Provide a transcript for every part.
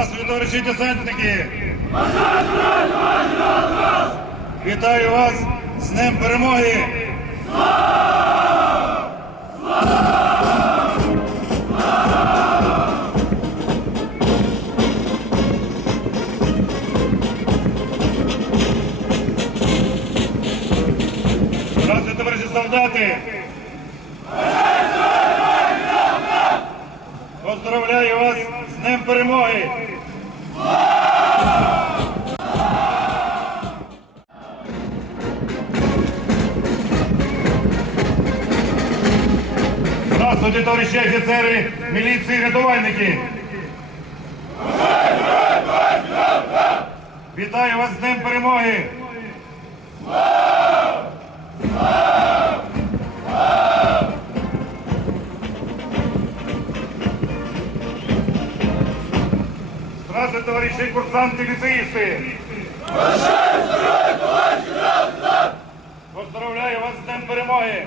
Здравствуйте, товариші десантники! Вітаю вас з Днем Перемоги! Здравствуйте, товариші солдати! Поздравляю вас з Днем Перемоги! Здравствуйте, товариші офіцери міліції і рятувальники! Вітаю вас з Днем Перемоги! Здравствуйте, товариші курсанти ліцеїсти! Поздравляю вас з Днем Перемоги!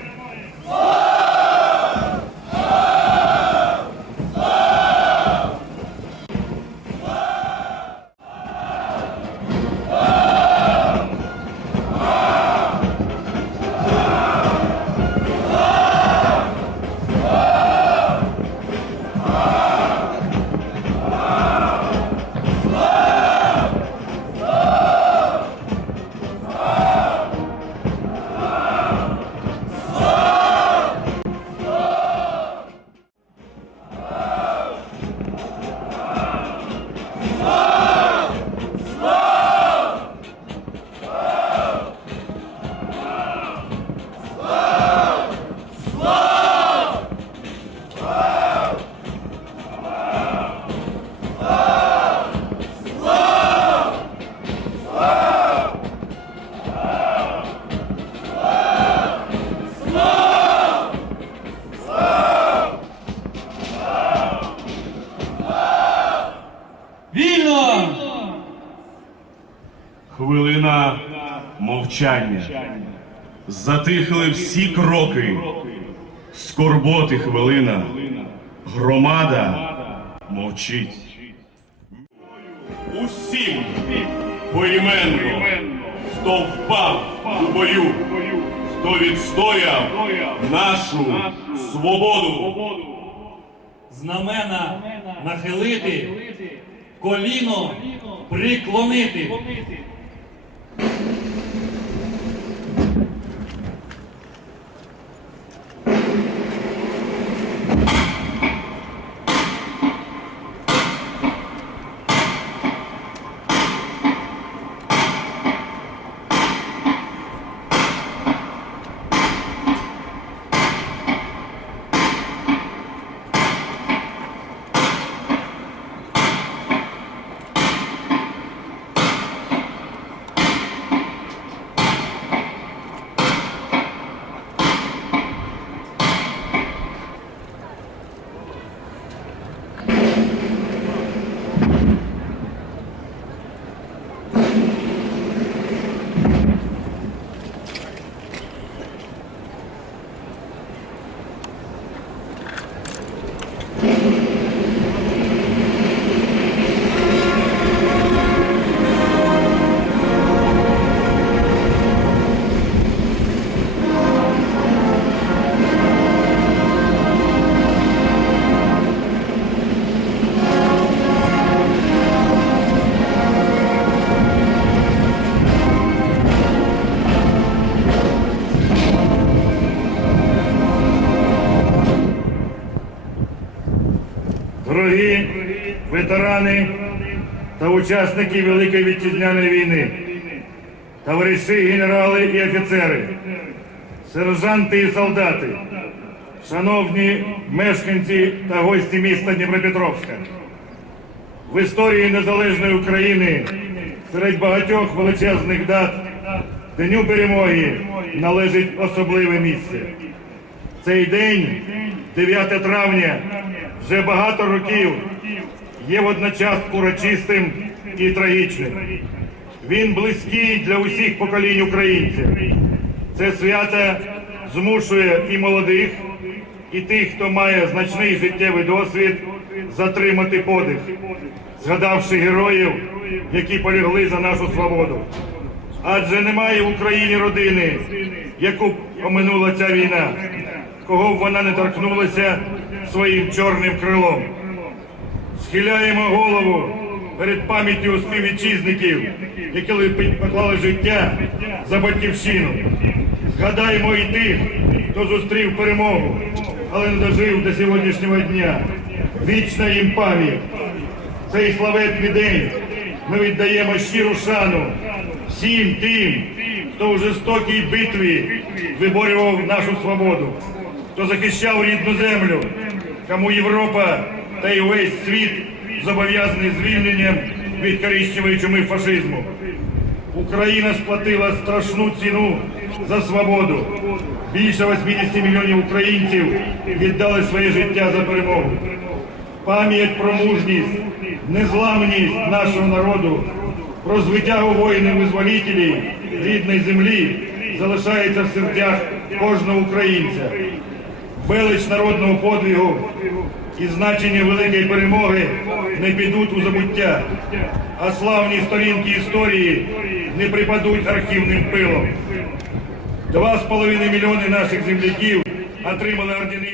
Хвилина мовчання. Затихли всі кроки. Скорботи хвилина. Громада мовчить. Усім поіменно, хто впав у бою, хто відстояв нашу свободу. Знамена нахилити, коліно приклонити. Дорогі ветерани та учасники Великої вітчизняної війни, товариші генерали і офіцери, сержанти і солдати, шановні мешканці та гості міста Дніпропетровська. В історії незалежної України серед багатьох величезних дат Дню перемоги належить особливе місце. Цей день, 9 травня, вже багато років є водночас урочистим і трагічним. Він близький для усіх поколінь українців. Це свято змушує і молодих, і тих, хто має значний життєвий досвід, затримати подих, згадавши героїв, які полягли за нашу свободу. Адже немає в Україні родини, яку б оминула ця війна, кого б вона не торкнулася своїм чорним крилом. Схиляємо голову перед пам'яттю співвітчизників, які поклали життя за батьківщину. Згадаємо і тих, хто зустрів перемогу, але не дожив до сьогоднішнього дня. Вічна їм пам'ять. Цей славетний день ми віддаємо щиру шану всім тим, хто у жорстокій битві виборював нашу свободу, хто захищав рідну землю, кому Європа та й весь світ зобов'язаний звільненням від коричневої чуми фашизму. Україна сплатила страшну ціну за свободу. Більше 80 мільйонів українців віддали своє життя за перемогу. Пам'ять про мужність, незламність нашого народу, про звитягу воїнів-визволителів рідної землі залишається в серцях кожного українця. Велич народного подвігу і значення великої перемоги не підуть у забуття, а славні сторінки історії не припадуть архівним пилом. Два з половиною мільйони наших земляків отримали ордени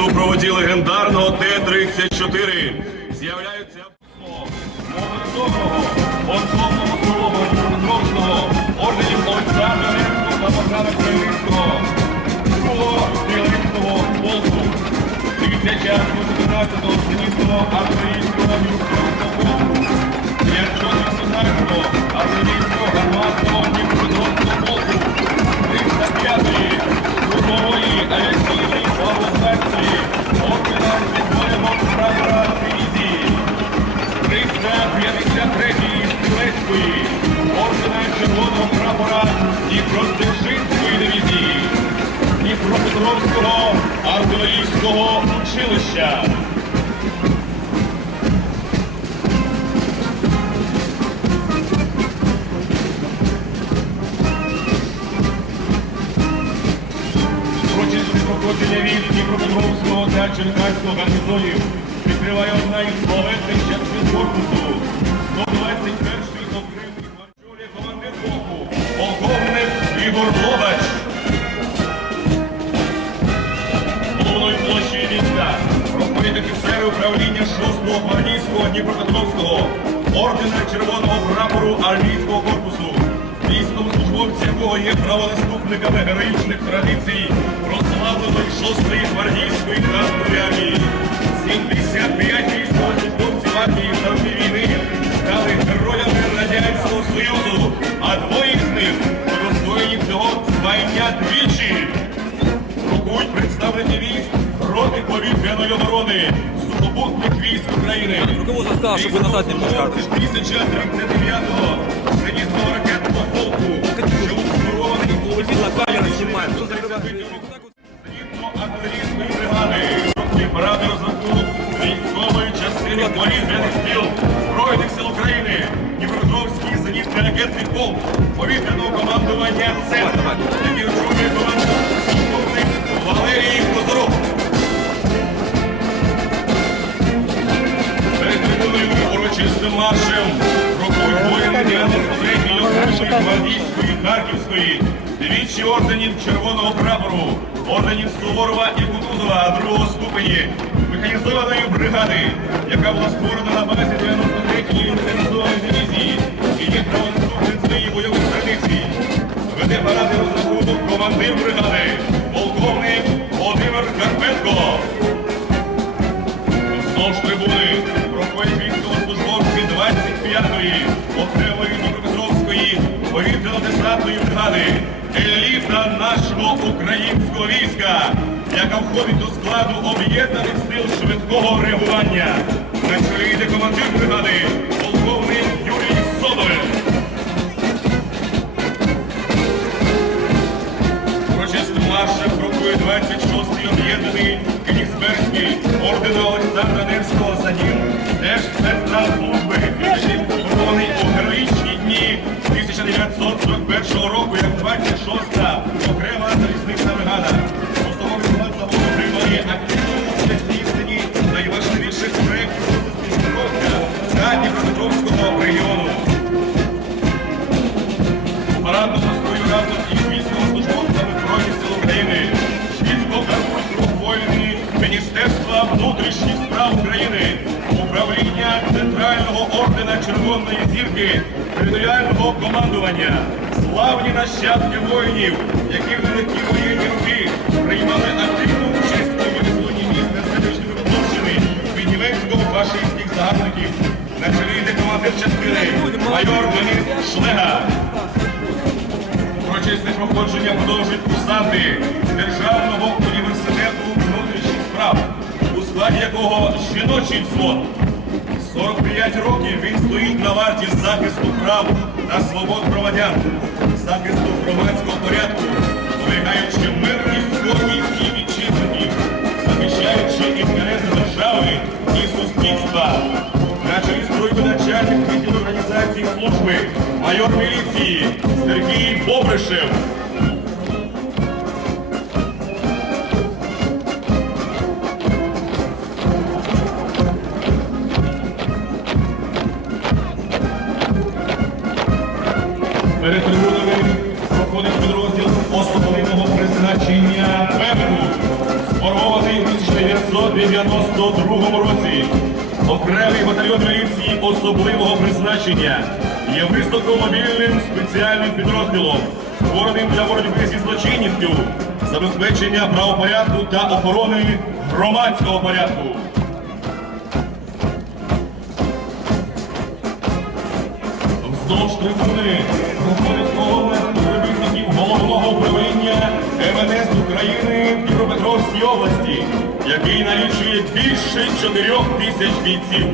супроводі легендарного Т-34. З'являються Доброго, Верховного Суду Дніпропетровського, орденів Олександра Невського та Богдана Хмельницького, другого стрілецького полку, 1911-го Синівського артилерійського Дніпропетровського полку, 518-го артилерійського гарматного Дніпропетровського полку, 305-ї Трудової авіаційної Дніпропетровського артилерійського училища. Проходження військ Дніпропетровського та Черкаського гарнізонів відкриває одна із славетних частин корпусу 121-й окремий 6-го гвардійського Дніпропетровського ордена Червоного прапору армійського корпусу, військовослужбовці якого є правонаступниками героїчних традицій прославленої 6-ї гвардійської танкової армії. 75 військовослужбовців армії в роки війни стали героями Радянського Союзу, а двоє з них удостоєні цього звання двічі. Крокують представники військ роти повітряної оборони. Руководство сказало, що ви назад не пускати. ракетного полку. Згідно камери знімаємо. Артилерійської бригади, паради розрахунок військової частини повітряних сил Збройних сил України, Дніпродровський зенітний ракетний полк повітряного командування «Центр». Урочистим маршем воїни 93-ї окремої гвардійської Харківської, двічі орденів Червоного прапору, орденів Суворова і Кутузова другого ступені, механізованої бригади, яка була створена на базі 93-ї українського війська, яка входить до складу об'єднаних сил швидкого реагування. На чолі йде командир бригади, полковник Юрій Соболь. Урочистим маршем крокує 26-й об'єднаний Кенігсбергський ордена Олександра Невського загін, теж спецтранслужби, який був збудований у героїчні дні 1941 року як 26-та окрема залізнична бригада. Особовий склад заводу приймає активну участь здійсненні найважливіших проєктів Дніпропетровська та Дніпропетровського регіону. Парадну застою разом із військовослужбовцями Збройних сил України, беруть рух воїни Міністерства внутрішніх справ України, управління Центрального ордена Червоної зірки, територіального командування, славні нащадки воїнів, які в нелегкі воєнні роки приймали активну участь у визволенні міста Селищної Петровщини від німецького фашистських загарбників. На чолі йде командир частини майор Денис Шлега. Урочисте проходження продовжують курсанти Державного університету внутрішніх справ, у складі якого жіночий взвод. 45 років він стоїть на варті захисту прав та свобод громадян, захисту громадського порядку, зберігаючи мир і спокій і вітчизників, захищаючи інтереси держави і суспільства. На чолі стройку начальник відділу організації служби, майор міліції Сергій Бобришев. Проходить підрозділ особливого призначення ПЕПКу, сформований у 1992 році. Окремий батальйон міліції особливого призначення є високомобільним спеціальним підрозділом, створеним для боротьби зі злочинністю, забезпечення правопорядку та охорони громадського порядку. Вздовж трибуни проходить управління МНС України в Дніпропетровській області, який налічує більше 4 тисяч бійців.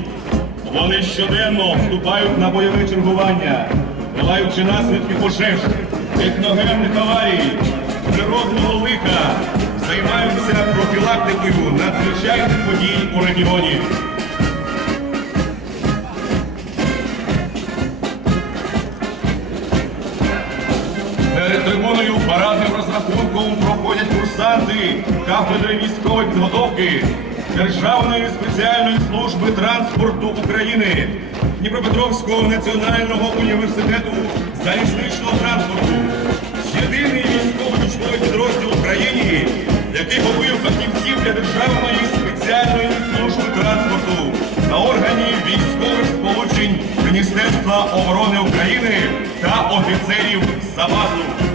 Вони щоденно вступають на бойове чергування, долаючи наслідки пожеж, техногенних аварій, природного лиха, займаються профілактикою надзвичайних подій у регіоні. Перед трибуною парадним розрахунком проходять курсанти кафедри військової підготовки Державної спеціальної служби транспорту України Дніпропетровського національного університету залізничного транспорту. Єдиний військово-учбовий підрозділ в Україні, який готує фахівців для Державної спеціальної служби транспорту на органі військових сполучень Міністерства оборони України та офіцерів запасу.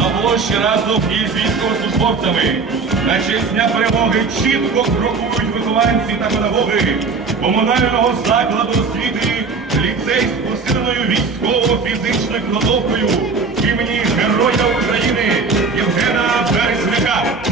На площі разом із військовослужбовцями на честь дня перемоги чітко крокують вихованці та педагоги комунального закладу освіти ліцей з посиленою військово-фізичною підготовкою імені Героя України Євгена Березняка.